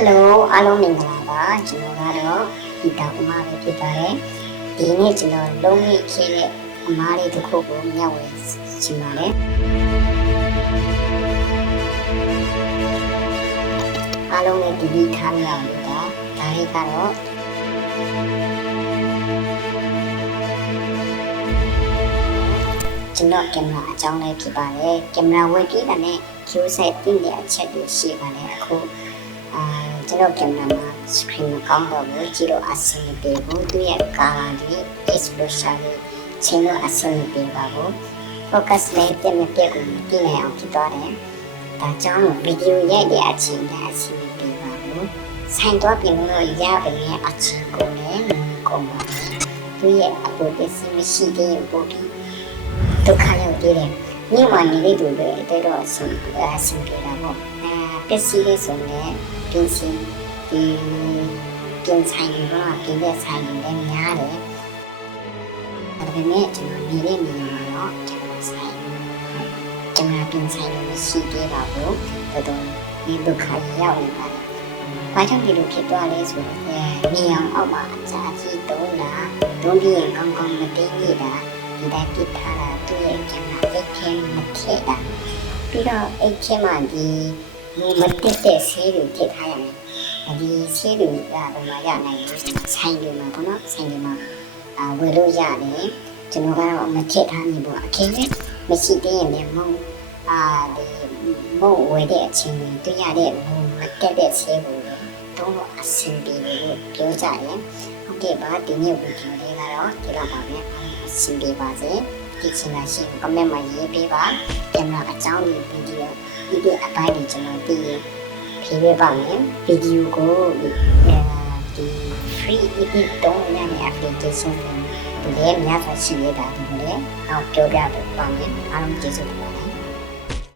Hello အားလုံးမင်္ဂလာပါကျွန်တော်ကတော့ဒီတောင်အမားပဲဖြစ်ပါတယ်ဒီနေ့ကျွန်တော်လုံးဝခေးတဲ့အမားလေးတစ်ခုကိုမျှဝေချင်ပါတယ်အားလုံးလည်းဒီထားရအောင်လို့ဒါလေးကတော့ကျွန်တော်ကင်မရာအကြောင်းလေးဖြစ်ပါတယ်ကင်မရာဝယ်ပြီးတာနဲ့ Q-set တင်တဲ့အချက်တွေရှိပါတယ်အခုကျွန်တော်ကင်မရာမှာ screen မကောင်းတော့ဘူးကြည့်လို့အဆင်မပြေဘူးသူရဲ့ color တွေ exposure တွေချိန်လို့အဆင်မပြေပါဘူး focus လေးတက်မပြတ်ကိုမကြည့်နိုင်အောင်ဖြစ်သွားတယ်ဒါကြောင့်ဗီဒီယိုရိုက်တဲ့အချိန်နဲ့အဆင်မပြေပါဘူးဆိုင်တော့ပြင်လို့ရပါရဲ့အချိန်ကိုလည်းကုန်ပါသူရဲ့အပေါ်ပစ္စည်းမရှိသေးဘူးပြီးဒုက္ခရောက်သေးတယ်မြို့မှာနေတဲ့သူတွေအဲ့တော့အဆင်ပြေတာပေါ့ပစ္စည်းလေးဆိုရင်ပြင်စီဒီပြင်ဆိုင်တွေကပြင်တဲ့ဆိုင်တွေလည်းများတယ်ဒါပေမဲ့ကျွန်တော်နေတဲ့နေရာမှာတော့ကျွန်တော်ပြင်ဆိုင်တွေမရှိသေးပါဘူးတော်တော်ဒီဒုက္ခရောက်နေပါတယ်ဘာကြောင့်ဒီလိုဖြစ်သွားလဲဆိုတော့နေအောင်အောက်မှာအစာကြီးတုံးတာတုံးပြီးရင်ကောင်းကောင်းမသိနေတာဒီတိုင်းပြထားတာသူ့ရဲ့ကျန်တာအိတ်ထဲမထည့်တာပြီးတော့အိတ်ထဲမှာဒီမတက်တဲ့ဆေးတွေထည့်ထားရတယ်ဒီဆေးတွေကဘယ်မှာရနိုင်လဲဆိုင်တွေမှာပေါ့နော်ဆိုင်တွေမှာဝယ်လို့ရတယ်ကျွန်တော်ကတော့မထည့်ထားနေဘူးအခင်းနဲ့မရှိသေးရင်လည်းမဟုတ်ဝယ်တဲ့အချိန်တွေတွေ့ရတဲ့မတက်တဲ့ဆေးကိုတော့အဆင်ပြေလို့ပြောကြတယ်ဟုတ်ကဲ့ပါဒီနေ့ဗီဒီယိုလေးကတော့ဒီလောက်ပါပဲအဆင်ပြေပါစေဒီချင်တာရှိကမန့်မှာရေးပေးပါကင်မရာအကြောင်းလေးဗီဒီယိုဒီအပိုင်းကိုကျွန်တော်ပြီးဖြေပေးပါမယ်ဗီဒီယိုကိုဒီ free edit တော့ရတဲ့ application တွေလည်းများစွာရှိနေတာဒီလိုလေအောက်ပြောပြပါမယ်အားလုံးကျေးဇူးတင်ပါတယ်